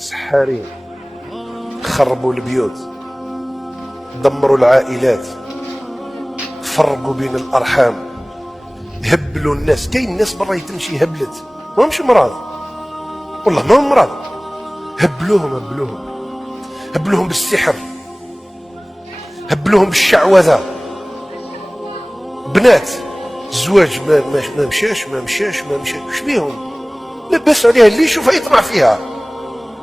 سحارين خربوا البيوت، دمروا العائلات، فرقوا بين الارحام، هبلوا الناس. كاين ناس برا تمشي هبلت ماهمش مرض، والله ما هم مرض، هبلوهم بالسحر، هبلوهم بالشعوذه. بنات الزواج ما مشاش وش بيهم؟ لبس عليها اللي يشوفها يطمع فيها،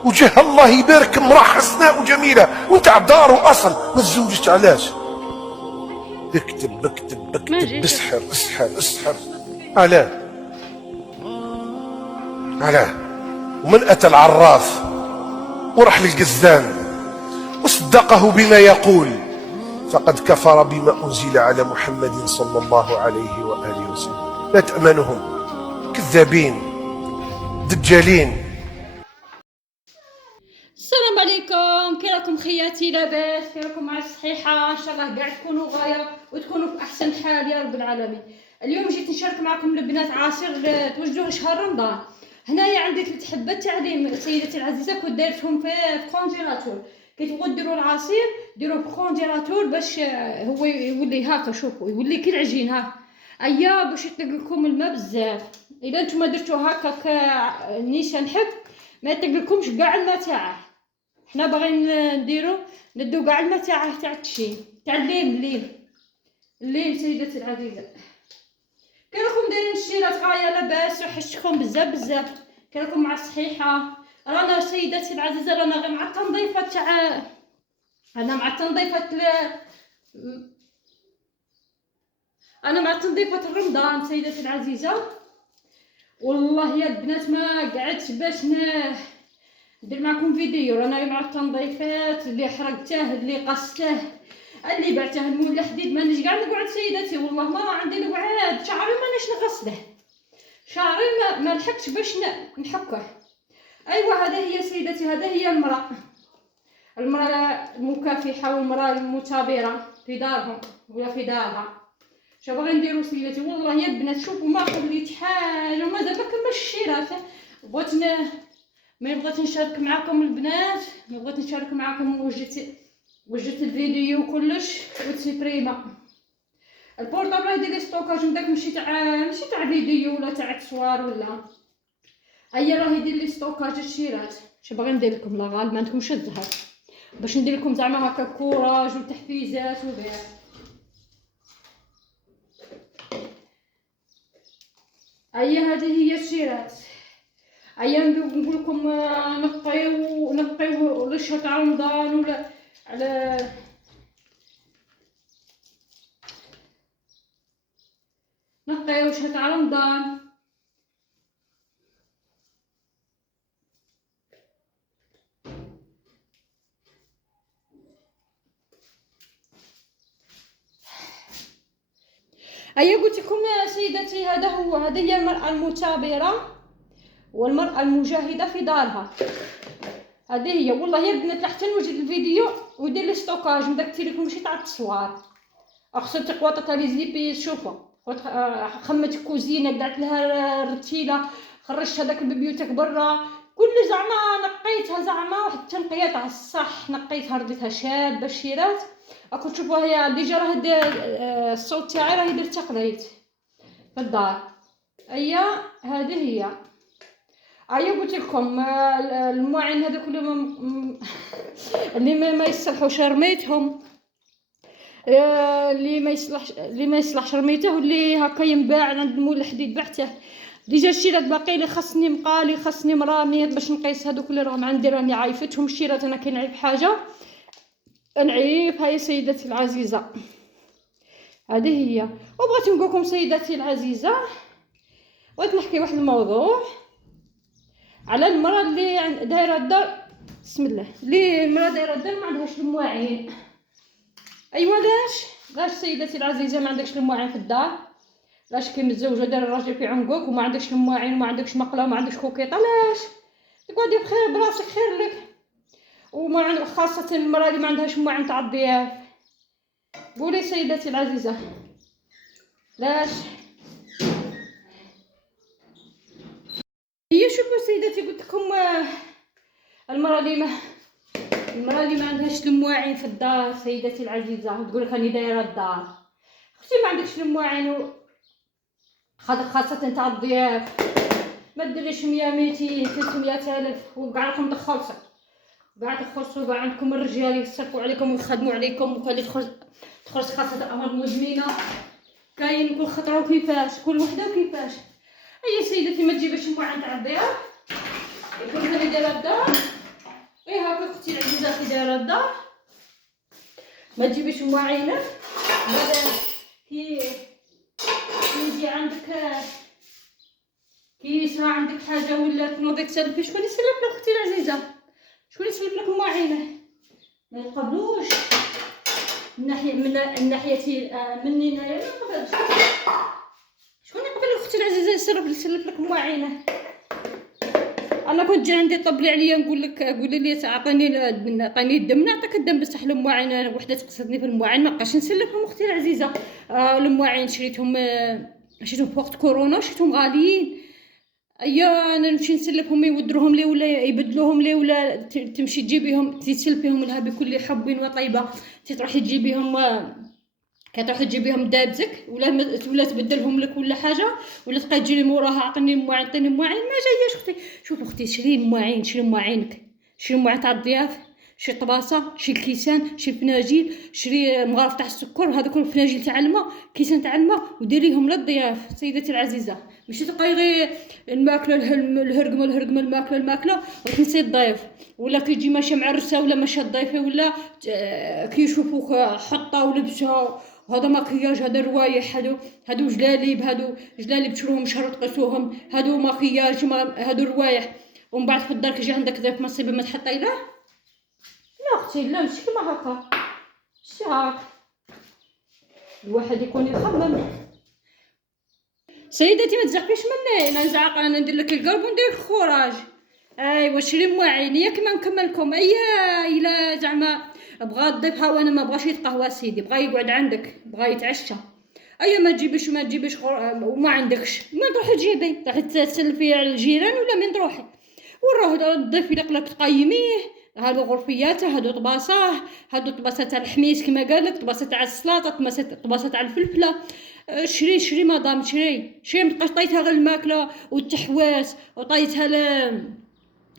وجه الله يبارك امراه حسناء وجميله وانت عبدار واصل ما تزوجتش. علاش؟ اكتب اسحر. علاه ومن اتى العراف وراح للقزان وصدقه بما يقول فقد كفر بما انزل على محمد صلى الله عليه واله وسلم. لا تامنهم، كذابين دجالين. السلام عليكم، كي راكم خياتي؟ لاباس؟ كي راكم مع الصحيحه؟ ان شاء الله كاع تكونوا غايه وتكونوا في احسن حال يا رب العالمين. اليوم جيت نشارك معكم البنات عصير توجدوه شهر رمضان. هنايا عندي 3 حبات تعليم سيدتي العزيزه، كنت دايرتهم في كونجيلاتور. كي تبغوا ديروا العصير ديروه في كونجيلاتور باش هو يولي هكا، شوفوا يولي كي العجين ها. ايا باش يطلق لكم الماء بزاف. اذا نتوما درتوه هكا نيشان حك ما يطلق لكمش كاع الماء تاعه. حنا باغيين ندو كاع الماء تاعه تاع التشين تاع الليل سيدتي العزيزه. كي راكم دايرين الشيرات غايه لاباس؟ وحشتكم بزاف. كي راكم مع الصحيحه؟ رانا سيدتي العزيزه رانا غير مع التنظيفه تاع انا مع تنظيفه رمضان سيدتي العزيزه. والله يا البنات ما قعدت باش ندير معكم فيديو. رانا مع التنظيفات، اللي حرقته اللي قصته اللي بعته المولى حديد. مانيش قاعده نقعد سيدتي، والله ما عندي نقعد شعري مانيش نغسله، شعري ما لحقتش باش نحكه. ايوا هذا هي سيدتي، هذا هي المراه المكافحه والمراه المثابره في دارهم ولا في دارها. شنو باغي نديرو سيدتي؟ والله يا البنات شوفوا ما خليت حاجه، مازال ما كملتش الشيرات. بغيت ما بغيت نشارك معكم البنات، ما بغيت نشارك معكم. وجدت الفيديو كلش وتسيبريما البورطابل يدير لي ستوكاج من داك ماشي تاع فيديو ولا تاع تصوير ولا اي، راه يدير لي ستوكاج الشيرات. اش باغي ندير لكم؟ لا غالب ما عندكمش الزهر باش ندير لكم زعما هكا كوراج وتحفيزات وبيع. هذه هي الشيرات. نقول لكم نقيو لشهر تاع رمضان ولا على نقيو شهر تاع رمضان. قلت لكم سيدتي هذه هي المرأة المثابرة والمرأة المجاهدة في دارها. هذه هي والله يا البنات. حتى نوجد الفيديو ودير لي ستوكاج من داك التليفون ماشي تاع التصوير. غسلت قواطه لي زيبيس، شوفوا خمت كوزينه دعت لها الرتيله، خرجت هذاك البيبيوتك برا كل زعما نقيتها زعما واحد التنقيه تاع الصح. نقيتها رديتها شابه الشيرات. راكم تشوفوا هي ديجا راه الصوت تاعي راه يدير تقليد في الدار. هذه هي قلت لكم المواعين هذا كلهم اللي ما يصلحوش رميتهم، اللي ما يصلحش رميته، واللي هكا ينباع عند المول الحديد بعته. ديجا الشيرات باقي لي خاصني مراميات باش نقيس هذوك اللي راهم عندي، راني عايفتهم الشيرات. انا كي نعيب حاجه نعيب. هاي سيدتي العزيزه هذه هي. وبغيت نقول لكم سيدتي العزيزه، بغيت نحكي واحد الموضوع على المراه اللي دايره الدار. بسم الله. اللي المراه دايره الدار ما عندهاش المواعين. ايوا لاش سيدتي العزيزه ما عندكش المواعين في الدار؟ لاش كي متزوجه داير الراجل في عنقك وما عندكش المواعين وما عندكش مقله وما عندكش كوكيطه؟ لاش تقعدي بخير براسك خير لك. وما عندك خاصه المراه اللي ما عندهاش مواعين تاع الضياف. قولي سيدتي العزيزه لاش؟ هي شوفوا سيدتي قلت لكم المرأة اللي ما عندهاش المواعين في الدار سيدتي العزيزة تقول لك راني دايرة الدار. اختي ما عندكش المواعين خاصة تاع الضياف ما ديريش 100 200 300 الف وكاع راكم تخلصوا كاع عندكم الرجال يصرفوا عليكم ويخدموا عليكم وكل تخرج خاصة الامراض المزمنة كاين كل خطرة وكيفاش كل وحدة وكيفاش. اي سيدتي ما تجيبش المواعين تاع الضياف يكون هذه دايره الدار اي هاكا اختي العزيزه كي دايره الدار ما تجيبيش مواعينك بعد كي يجي عندك كي يصرى عندك حاجه ولا تنوضي تسلفي شكون يسلف لك اختي العزيزه شكون يسلف لك مواعينه ما يقبلوش من ناحيه مني انايا ما يقبلش شكون يقبل اختي العزيزه يسلف لك مواعينه. انا كنت جا عندي طبلي عليا نقول لك قولي لي عطيني الدم نعطيك الدم بصح المواعين وحده تقصدني في المواعين ما بقاش نسلفهم اختي العزيزه. المواعين شريتهم في وقت كورونا شريتهم غاليين ايا انا نمشي نسلفهم يودروهم لي ولا يبدلوهم لي ولا تمشي تجيبيهم تسلفيهم لها بكل حب وطيبه تروحي تجيبيهم كتروحي تجيبيهم دابزك ولا تبدلهم لك ولا حاجه ولا تبقاي تجري موراها عطيني مواعين ما جاياش اختي. شوف اختي شري مواعينك شري مواعين تاع الضياف شري طباسه شري الكيسان شري الفناجيل شري مغارف تاع السكر هذوك الفناجيل تاع الماء كيسان تاع الماء وديريهم للضياف سيدتي العزيزه ماشي تبقاي غير الماكله الهرقمه الماكله وتنسي الضيف ولا كيجي ماشيه معرسه ولا ماشيه ضيفه ولا كيشوفوك حطه ولبسها هذا مكياج هذا روايح هادو جلاليب تشروهم شهر تقسوهم هادو مكياج هادو روايح ومن بعد في الدار كيجي عندك ضيف مصيبه ما تحطي له. لا اختي لا ماشي كيما هكا ماشي هاك الواحد يكون يخمم. سيدتي ما تزعقيش مني انا نزعق انا ندير لك القلب وندير لك الخراج. ايوا شري مواعين ياك ما نكملكم الا زعما بغا الضيف ها وانا ما بغاش يتقهوى سيدي بغا يقعد عندك بغا يتعشى ايا ما تجيبش وما عندكش ما تروحي تجيبي تروحي تسلفي على الجيران ولا من تروحي ونروح الضيف يلقلك تقيميه هادو غرفياته هادو طباسه تاع الحميس كما قال لك طباسه تاع السلاطه طباسه تاع الفلفله شري مدام شري متبقاش طيتها غير الماكله والتحواس وطيتها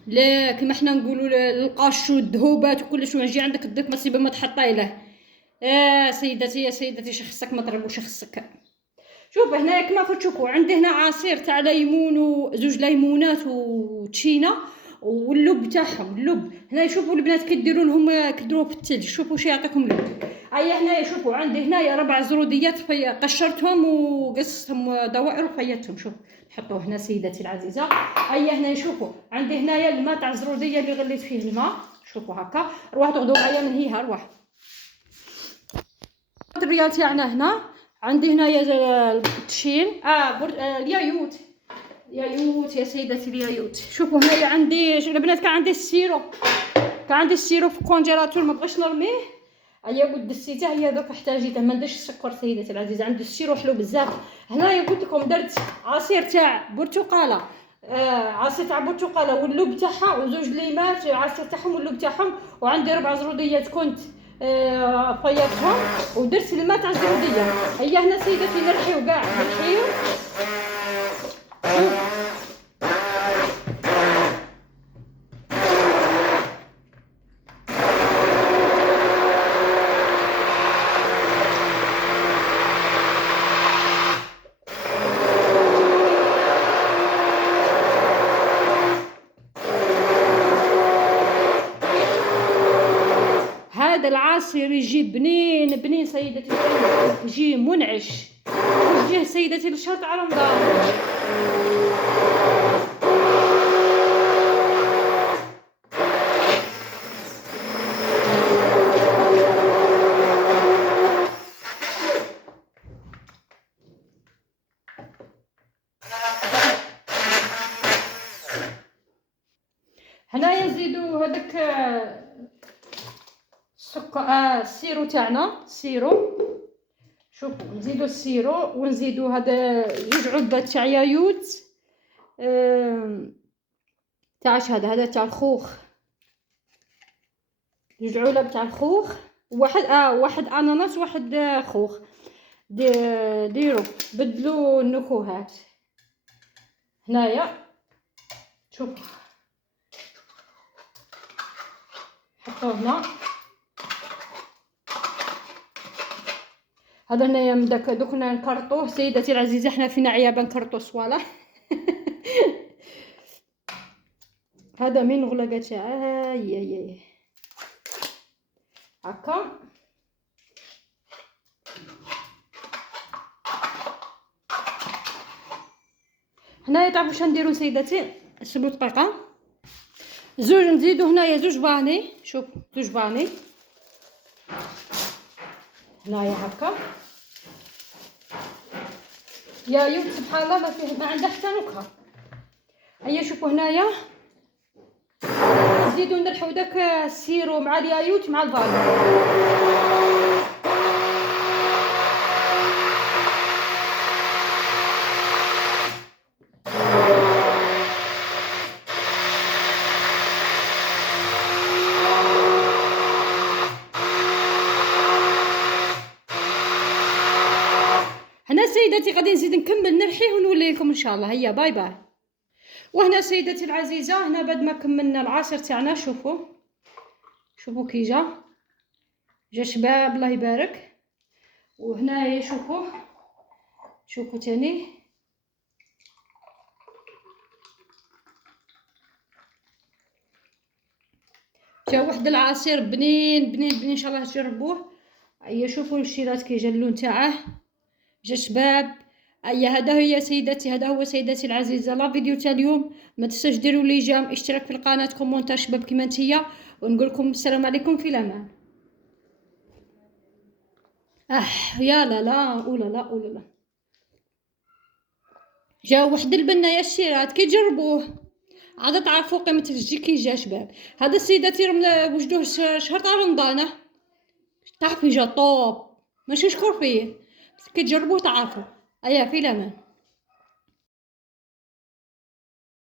لا كما حنا نقولوا القش والذهوبات وكلش ويجي عندك الضيف مصيبه ما تحطي له. يا سيدتي شخصك ما ضربوش شخصك. شوف هنا كما تشوفوا عندي هنا عصير تاع ليمون وزوج ليمونات وتشينا واللب تاعهم هنا شوفوا البنات كيديروه في الثلج شوفوا شي يعطيكم لب. هنا شوفوا عندي هنايا 4 زروديات قشرتهم وقصتهم دوائر وفيتهم شوف نحطوه هنا سيدتي العزيزه. هنا شوفوا عندي هنايا الماء تاع الزروديه اللي غليت فيه الماء شوفوا هكا روح تاخذوا معايا من هيها روح الريال تاعنا هنا. عندي هنايا التشين اليايوت يا سيدتي اليايوت. شوفوا هنايا عندي البنات كان عندي السيرو في الكونجيلاتور ما بغيتش نرميه قلت دسيته هي دوك احتاجيته ما نديرش السكر سيدتي العزيزه عندي السيرو حلو بزاف. هنايا قلت لكم درت عصير تاع برتقاله واللب تاعها وزوج ليمات عصير تاعهم واللب تاعهم وعندي 4 زروديات كنت فيضهم ودرت الماء تاع الزروديه. هيا هنا سيدتي نرحيو كاع هذا العصير يجي بنين سيدتي يجي منعش ويجيه سيدتي للشهر تاع رمضان. هنايا نزيدو هذاك السيرو تاعنا شوفوا نزيدو السيرو ونزيدو هذا 2 علبات تاع يايوت تاع هذا تاع الخوخ جوج علب تاع الخوخ، واحد اناناس، واحد خوخ. ديروا بدلوا النكهات. هنايا شوفوا، حطوه هنا. هذا هنايا من داك دوكنا نكرطوه سيداتي العزيزه، حنا فينا عيابه نكرطو صوالح. هذا من غلقه تاع اي هكا. هنايا تعرفوا واش نديرو سيداتي؟ 7 دقيقه زوج نزيدو هنايا زوج فاني. شوف زوج فاني هنايا هكا. يا يوم سبحان الله ما فيه، ما عنده حتى نكهه. هيا شوفوا هنايا نزيدو نلحو داك السيرو مع اليايوت مع الفاني. هنا سيداتي غادي نزيد نكمل نرحيه ونولي لكم ان شاء الله. هيا باي باي. وهنا سيداتي العزيزه، هنا بعد ما كملنا العصير تاعنا، شوفوا كي جا شباب الله يبارك. وهنايا شوفوا تاني جا واحد العصير بنين بنين بنين، ان شاء الله تجربوه. هيا شوفوا الشيرات كي جا اللون تاعه، جا شباب. هذا هو سيداتي العزيزه لا فيديو تاع اليوم. ما تنساوش ديروا لي جام، اشتراك في القناه، كومونتير شباب كيما نتيا، ونقول لكم السلام عليكم في الامان. يا لا لا اولا لا اولا لا. جا واحد البنايه الشيرات كي تجربوه عاد تعرفوا قيمه الجي كي جا شباب. هذا سيداتي وجدوه شهر تاع رمضان، تعرفي جا طوب، ماشي شكر فيه، كي تجربوه تعرفوا. في الامان.